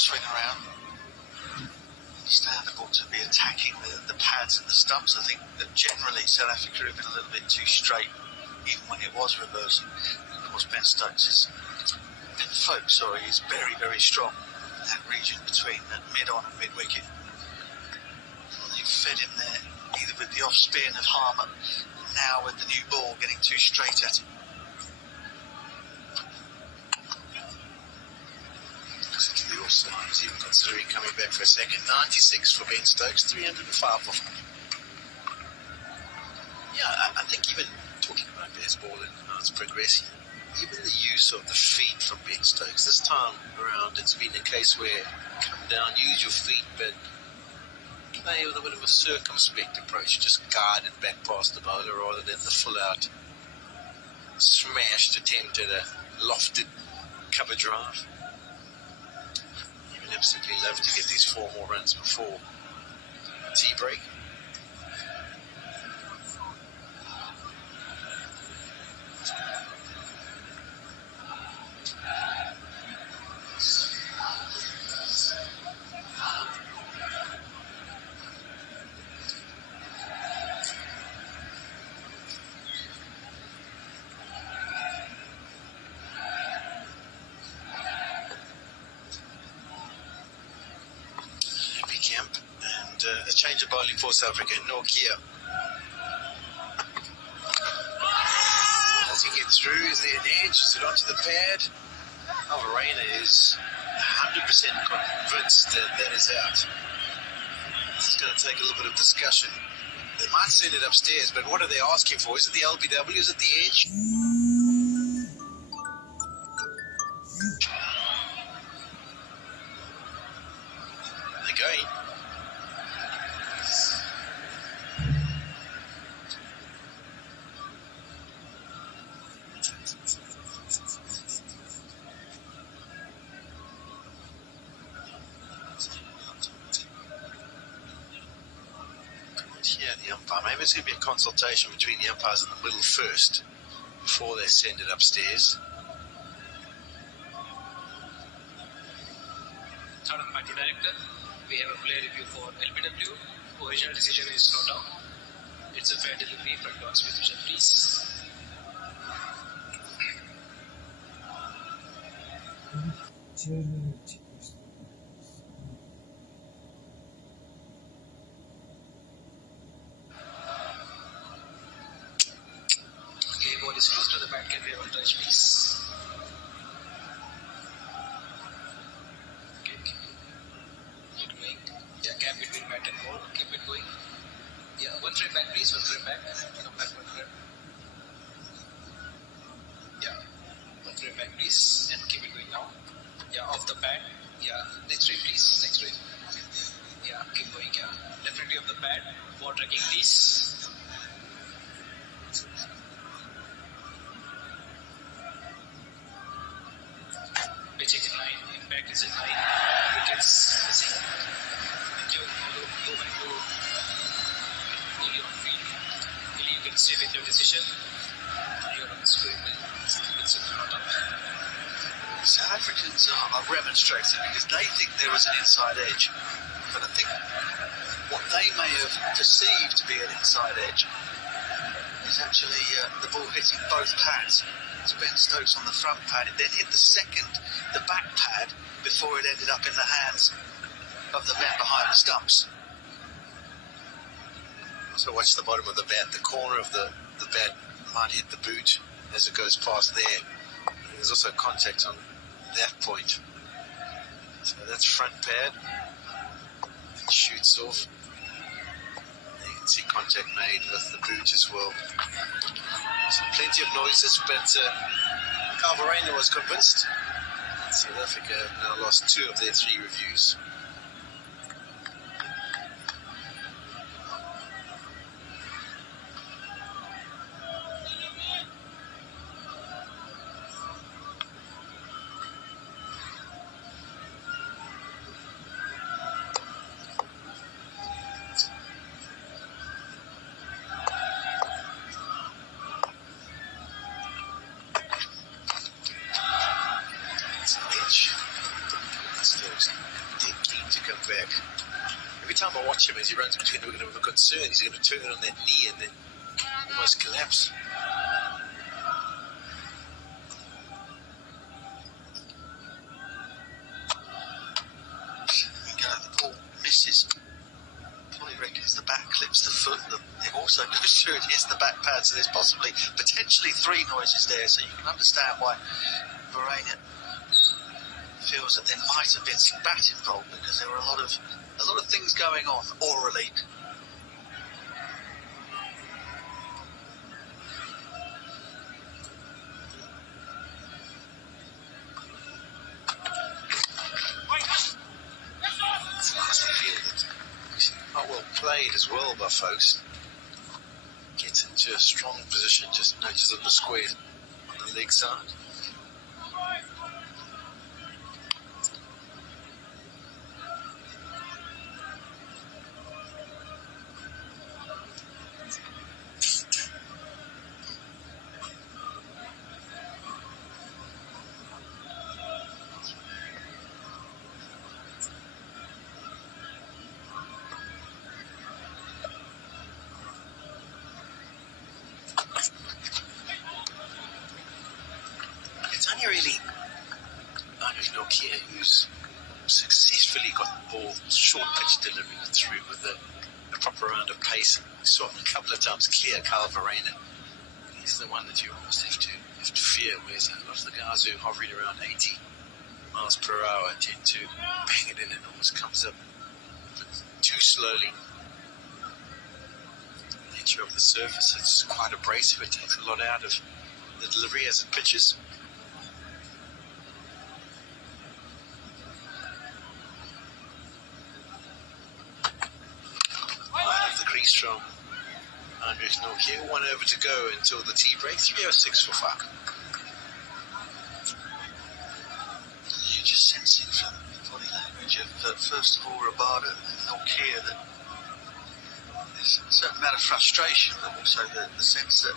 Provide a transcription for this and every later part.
swing around. Understandable to be attacking the pads and the stumps. I think that generally South Africa have been a little bit too straight, even when it was reversing. Of course, Ben Foakes is very, very strong in that region between mid-on and mid-wicket. They fed him there, either with the off-spin of Harmer, now with the new ball getting too straight at him. The offside, even considering coming back for a second. 96 for Ben Stokes, 305 for him. Yeah, I think even talking about baseball and how it's progressing, even the use of the feet from Ben Stokes, this time around it's been a case where come down, use your feet, but play with a bit of a circumspect approach, just guide it back past the bowler rather than the full-out smashed attempt at a lofted cover drive. You would absolutely love to get these 4 more runs before tea break. A change of bowling for South Africa, Nokia. Does he get through? Is there an edge? Is it onto the pad? Alvarena is 100% convinced that that is out. This is going to take a little bit of discussion. They might send it upstairs, but what are they asking for? Is it the LBW? Is it the edge? They're going. The umpire. Maybe it's going to be a consultation between the umpires in the middle first before they send it upstairs. Third umpire director, we have a player review for LBW. Original decision is not out. It's a fair delivery from God's decision, please. Ball is close to the bat, can we have a touch, please? Okay, keep it going. Yeah, gap between bat and ball, keep it going. Yeah, 1 frame back, please, 1 frame back. Come back 1 frame. Yeah, 1 frame back, please, and keep it going now. Yeah, off the bat. Yeah, next frame, please, next frame. Yeah, keep going, yeah. Definitely off the bat. Ball tracking, please. Pitching in line, impact is in line, wickets missing. And you go back to Neely on field. Neely, you can stay with your decision. You're on the screen, it's not up. South Africans are remonstrating because they think there was an inside edge, but I think what they may have perceived to be an inside edge is actually the ball hitting both pads. It's Ben Stokes on the front pad. It then hit the back pad, before it ended up in the hands of the men behind the stumps. So watch the bottom of the bat. The corner of the bat might hit the boot as it goes past there. There's also contact on that point. So that's front pad. It shoots off. You can see contact made with the boot as well. So plenty of noises, but Alvarena was convinced. South Africa have now lost 2 of their 3 reviews. I watch him as he runs between, we're going to have a concern. He's going to turn on that knee and then almost collapse. The ball misses. Probably reckons the back clips the foot. It also goes through and hits the back pad, so there's potentially three noises there, so you can understand why Varane feels that there might have been some bat involved, because there were a lot of things going on orally. It's nice to feel that not well played as well by folks. Gets into a strong position, just notices on the square on the leg side. Who's successfully got the ball short pitch delivery through with a proper round of pace. We saw him a couple of times clear Kyle Varane. He's the one that you almost have to fear, whereas a lot of the guys who are hovering around 80 miles per hour tend to bang it in and almost comes up too slowly. The nature of the surface, it's quite abrasive. It takes a lot out of the delivery as it pitches. From Andres Nokia, 1 over to go until the tea break, 3:06 for 5. You're just sensing from the body language of, first of all, Rabada and Nokia, that there's a certain amount of frustration, but also the sense that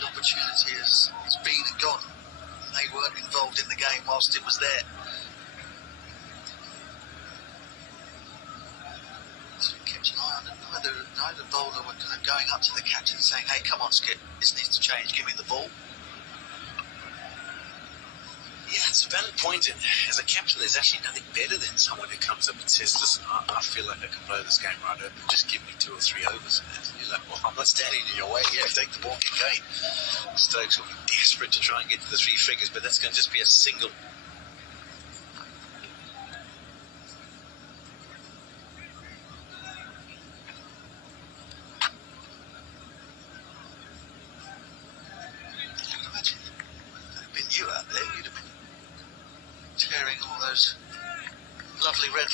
the opportunity has been and gone. They weren't involved in the game whilst it was there. Neither bowler were kind of going up to the captain saying, hey, come on, Skip, this needs to change, give me the ball. Yeah, it's a valid point. And as a captain, there's actually nothing better than someone who comes up and says, listen, I feel like I can blow this game right open, just give me 2 or 3 overs. And you're like, well, I'm not standing in your way. Yeah, take the ball, get going. Stokes will be desperate to try and get to the 3 figures, but that's going to just be a single.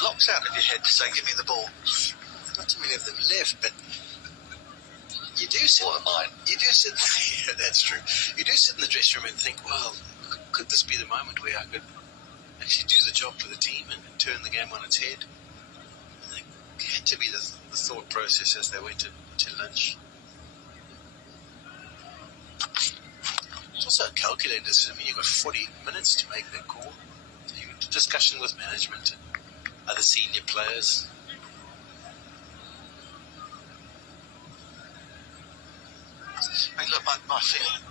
Locks out of your head to say, give me the ball. Not too many of them left, but you do sit. You do sit. Yeah, that's true. You do sit in the dressing room and think, well, could this be the moment where I could actually do the job for the team and turn the game on its head? And that had to be the thought process as they went to lunch. It's also a calculated decision. I mean, you've got 40 minutes to make that call. So you got a discussion with management and other senior players. I mean, look, my feeling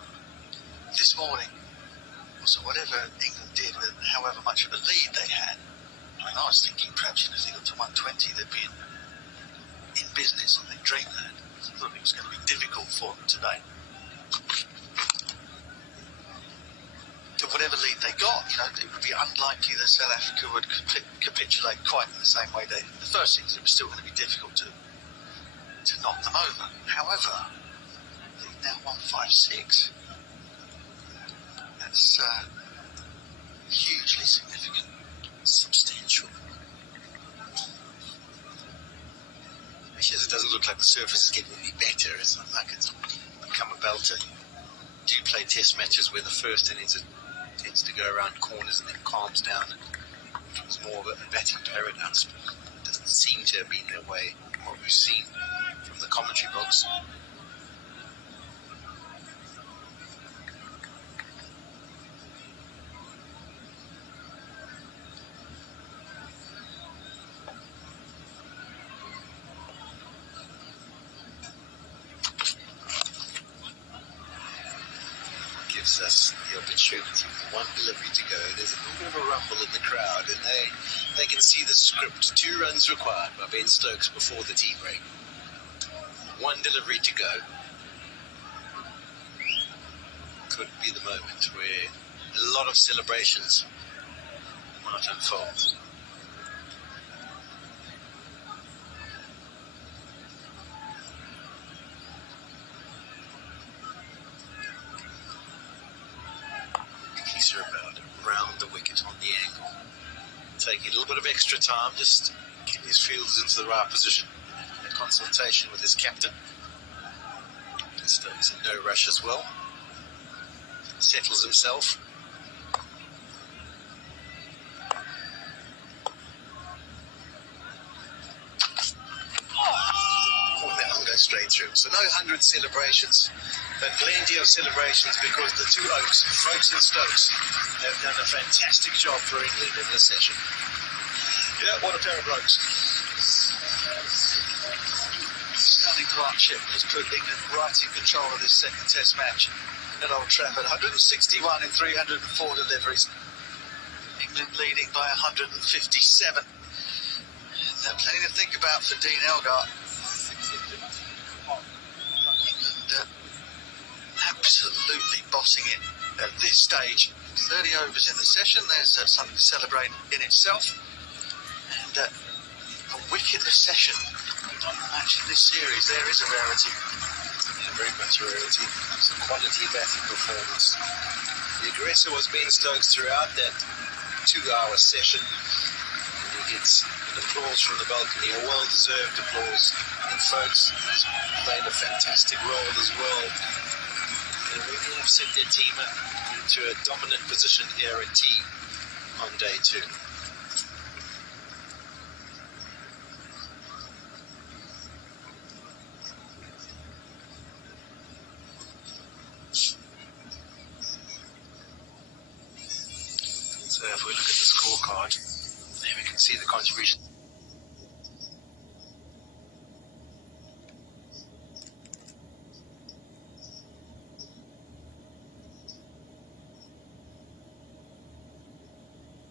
this morning was that whatever England did with however much of a lead they had, I mean, I was thinking perhaps if they got to 120, they'd be in business and they'd dreamland. I thought it was going to be difficult for them today. Whatever lead they got, it would be unlikely that South Africa would capitulate quite in the same way they. The first thing is it was still going to be difficult to knock them over. However, they've now won 5-6. That's hugely significant, substantial. Especially as it doesn't look like the surface is getting any better. It's not like it's become a belter. Do you play test matches where the first innings tends to go around corners and then calms down and becomes more of a batting paradise, but it doesn't seem to have been that way from what we've seen from the commentary box. gives us the opportunity for one delivery to go. There's a little bit of a rumble in the crowd, and they can see the script. 2 runs required by Ben Stokes before the tea break. 1 delivery to go. Could be the moment where a lot of celebrations might unfold. He's around the wicket on the angle. Taking a little bit of extra time, just getting his fielders into the right position. A consultation with his captain. Stokes in no rush as well. Settles himself. That will go straight through. So no 100 celebrations, but plenty of celebrations because the 2 Oaks, Folks and Stokes, have done a fantastic job for England in this session. Yeah, what a pair of blokes. Stunning partnership has put England right in control of this second test match at Old Trafford. 161 in 304 deliveries. England leading by 157. Plenty to think about for Dean Elgar. England absolutely bossing it at this stage. 30 overs in the session. There's something to celebrate in itself. And a wicket-less session on a match in this series. There is a rarity. Yeah, very much a rarity. Some quality batting performance. The aggressor was Ben Stokes throughout that 2-hour session. He gets an applause from the balcony, a well-deserved applause. And Folks has played a fantastic role as well. They really have set their team up into a dominant position here at T on day 2. So if we look at the scorecard, there we can see the contribution.